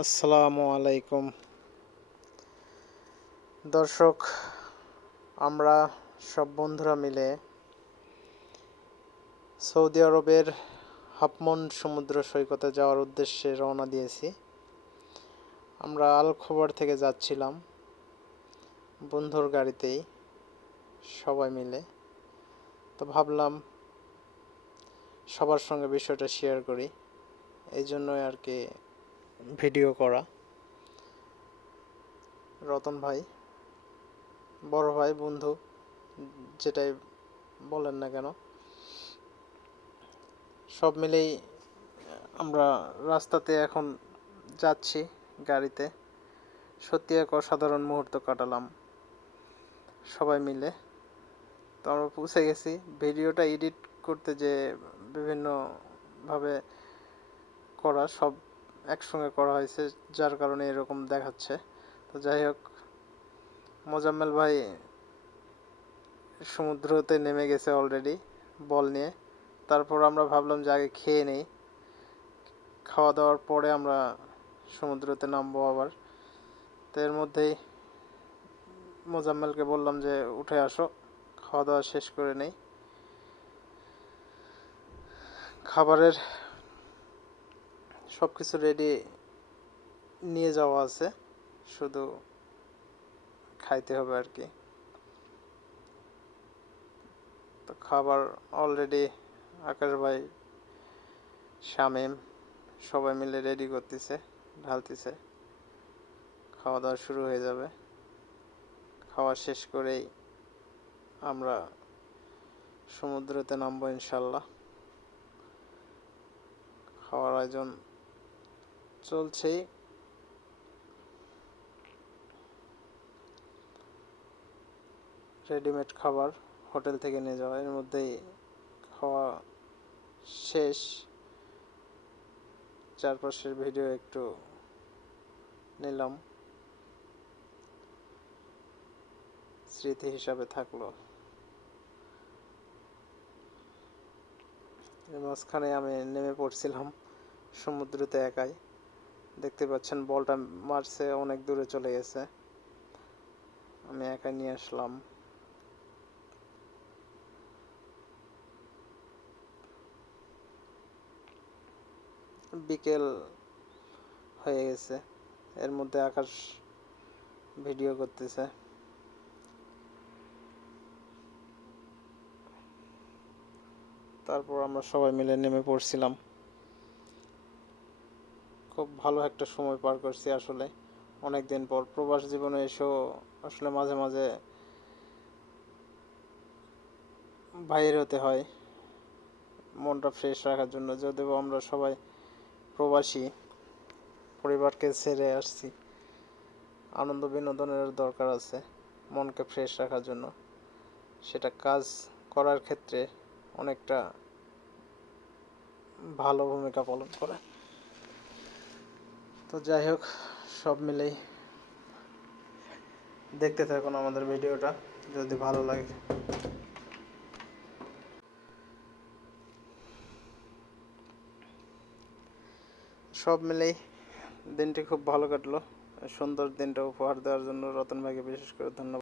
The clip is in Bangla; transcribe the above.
আসসালামু আলাইকুম দর্শক, আমরা সব বন্ধুরা মিলে সৌদি আরবের হাফমন সমুদ্র সৈকতে যাওয়ার উদ্দেশ্যে রওনা দিয়েছি। আমরা আল খবর থেকে যাচ্ছিলাম বন্ধুর গাড়িতেই সবাই মিলে। তো ভাবলাম সবার সঙ্গে বিষয়টা শেয়ার করি, এই জন্যই আর কি ভিডিও করা। রতন ভাই, বড় ভাই, বন্ধু, যেটাই বলেন না কেন, সব মিলেই আমরা রাস্তাতে এখন যাচ্ছি গাড়িতে। সত্যি এক অসাধারণ মুহূর্ত কাটালাম সবাই মিলে। তো আমরা পৌঁছে গেছি। ভিডিওটা এডিট করতে যে বিভিন্নভাবে করা, সব একসঙ্গে করা হয়েছে, যার কারণে এরকম দেখাচ্ছে। তো যাই হোক, মোজাম্মেল ভাই সমুদ্রতে নেমে গেছে অলরেডি বল নিয়ে। তারপর আমরা ভাবলাম যে আগে খেয়ে নেই, খাওয়া দাওয়ার পরে আমরা সমুদ্রতে নামবো আবার। তো এর মধ্যেই মোজাম্মেলকে বললাম যে উঠে আসো, খাওয়া দাওয়া শেষ করে নেই। খাবারের সব কিছু রেডি নিয়ে যাওয়া আছে, শুধু খাইতে হবে আর কি। তো খাবার অলরেডি আকাশ ভাই, শামীম সবাই মিলে রেডি করতেছে, ঢালতেছে। খাওয়া দাওয়া শুরু হয়ে যাবে। খাওয়া শেষ করেই আমরা সমুদ্রতে নামবো ইনশাল্লাহ। খাওয়ার আয়োজন চলছেই। রেডিমেড খাবার হোটেল থেকে নিয়ে যাওয়া, এর মধ্যেই খাওয়া শেষ। চারপাশের ভিডিও একটু নিলাম, স্মৃতি হিসাবে থাকলো। এর মাঝখানে আমি নেমে পড়ছিলাম সমুদ্রতে একাই। দেখতে পাচ্ছেন বলটা মারছে, অনেক দূরে চলে গেছে, আমি একাই নিয়ে আসলাম। বিকেল হয়ে গেছে, এর মধ্যে আকাশ ভিডিও করতেছে। তারপর আমরা সবাই মিলে নেমে পড়ছিলাম। খুব ভালো একটা সময় পার করছি আসলে। অনেক দিন পর প্রবাস জীবনে এসেও আসলে মাঝে মাঝে বাইরে হতে হয় মনটা ফ্রেশ রাখার জন্য। যদিও আমরা সবাই প্রবাসী, পরিবারকে ছেড়ে আসছি, আনন্দ বিনোদনের দরকার আছে মনকে ফ্রেশ রাখার জন্য। সেটা কাজ করার ক্ষেত্রে অনেকটা ভালো ভূমিকা পালন করে। তো যাই হোক, সব মিলেই দেখতে থাকুন আমাদের ভিডিওটা, যদি ভালো লাগে। সব মিলেই দিনটি খুব ভালো কাটলো। সুন্দর দিনটা উপহার দেওয়ার জন্য রতন ভাইকে বিশেষ করে ধন্যবাদ।